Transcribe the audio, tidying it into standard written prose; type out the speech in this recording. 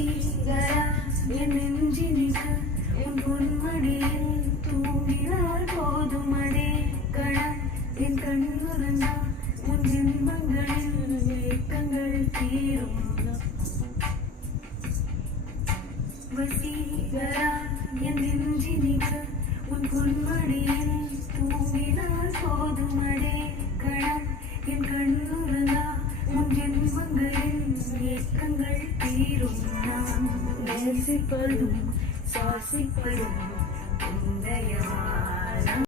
வசீகரா என் நெஞ்சினிக்க உன் பொன்மடியில் தூங்கினார் போதுமடே கணம் என் கண்ணுறந்தா உன் ஜென்மங்களில் ஏக்கங்கள் தீரும் வசீகரா என் நெஞ்சினிக்க உன் பொன்மடியில் தூங்கினார் போதுமடே கணம் என் கண்ணுறந்தா உன் ஜென்மங்களில் ஏக்கங்கள் தீரும் நான் நேசிப்பதும் சுவாசிப்பதும் உன்னையா